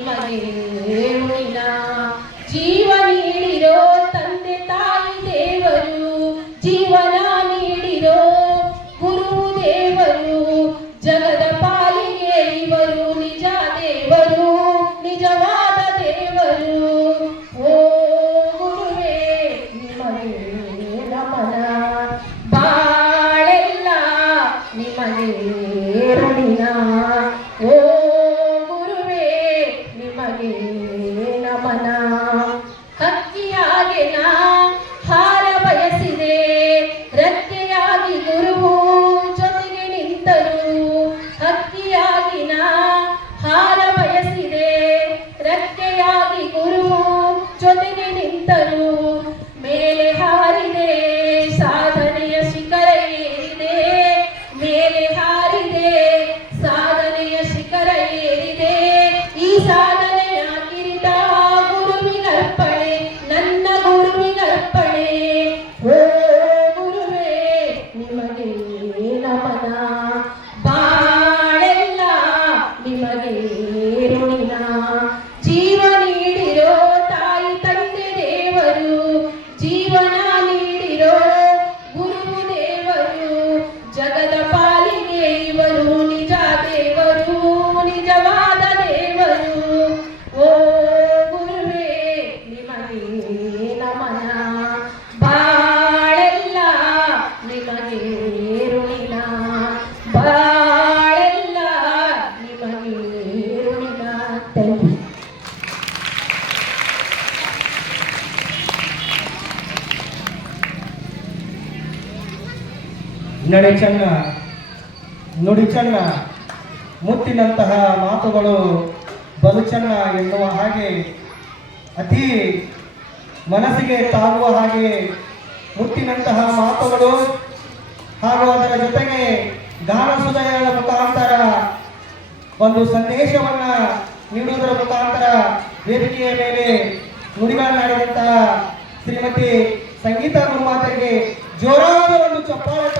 ನಿಮಗೆ ಋಣಿನ. ಜೀವ ನೀಡಿರೋ ತಂದೆ ತಾಯಿ ದೇವರು, ಜೀವನ ನೀಡಿರೋ ಗುರು ದೇವರು, ಜಗದ ಪಾಲಿಗೆ ಇವರು ನಿಜ ದೇವರು, ನಿಜವಾದ ದೇವರು. ಓ ಗುರುವೇ ನಿಮಗೆ ನಮನ, ಬಾಳೆಲ್ಲ ನಿಮಗೆ ಋಣಿನ. ಓ ಗುರುವೇ ನಿಮಗೆ ನಮನ. ಹಕ್ಕಿಯಾಗೆ ನಾ ಹಾರ ಬಯಸಿದೆ, ರೆಕ್ಕೆಯಾಗಿ ಗುರುವು ಜೊತೆಗೆ ನಿಂತರು. ಹಕ್ಕಿಯಾಗಿ ನಾ ಹಾರ ಬಯಸಿದೆ, ರೆಕ್ಕೆಯಾಗಿ ಗುರುವು ಜೊತೆಗೆ ನಿಂತರು. ಮೇಲೆ ಹಾರಿದೆ ಸಾಧನೆಯ ಶಿಖರ ಏರಿದೆ, ಮೇಲೆ ಹಾರಿದೆ ಸಾಧನೆಯ ಶಿಖರ ಏರಿದೆ. ಈ ಸಾಧನೆಯ ಕಿರೀಟ ಗುರುವಿಗರ್ಪಣೆ, ನನ್ನ ಗುರುವಿಗರ್ಪಣೆ. ಓ ಗುರುವೇ ನಿಮಗೆ ನಮನ, ಬಾಳೆಲ್ಲ ನಿಮಗೆ ಋಣಿನ. ಜೀವ ನೀಡಿರೋ ತಾಯಿ ತಂದೆ ದೇವರು, ಜೀವನ ನೀಡಿರೋ ಗುರು ದೇವರು, ಜಗದ ಪಾಲಿಗೆ ಇವರು ನಿಜ ದೇವರು, ನಿಜವಾದ ದೇವರು. ಓ ಗುರುವೇ ನಿಮಗೆ ನಮನ, ಬಾಳೆಲ್ಲ ನಿಮಗೆ ಋಣಿನ, ಬಾಳೆಲ್ಲ ನಿಮಗೆ ಋಣಿನ. Thank you. ನಡೆ ಚೆನ್ನ ನುಡಿ ಚೆನ್ನ, ಮುತ್ತಿನಂತಹ ಮಾತುಗಳು ಬಲು ಚೆನ್ನ ಎನ್ನುವ ಹಾಗೆ, ಅತಿ ಮನಸ್ಸಿಗೆ ತಾಗುವ ಹಾಗೆ ಮುತ್ತಿನಂತಹ ಮಾತುಗಳು, ಹಾಗೂ ಅದರ ಜೊತೆಗೆ ಗಾನ ಸುಧೆಯ ಮುಖಾಂತರ ಒಂದು ಸಂದೇಶವನ್ನ ನೀಡುವುದರ ಮುಖಾಂತರ ವೇದಿಕೆಯ ಮೇಲೆ ನುಡಿಗಳನ್ನಾಡಿದಂತಹ ಶ್ರೀಮತಿ ಸಂಗೀತ ಗುರುಮಾತೆಗೆ ಜೋರಾದ ಒಂದು ಚಪ್ಪಾಳೆ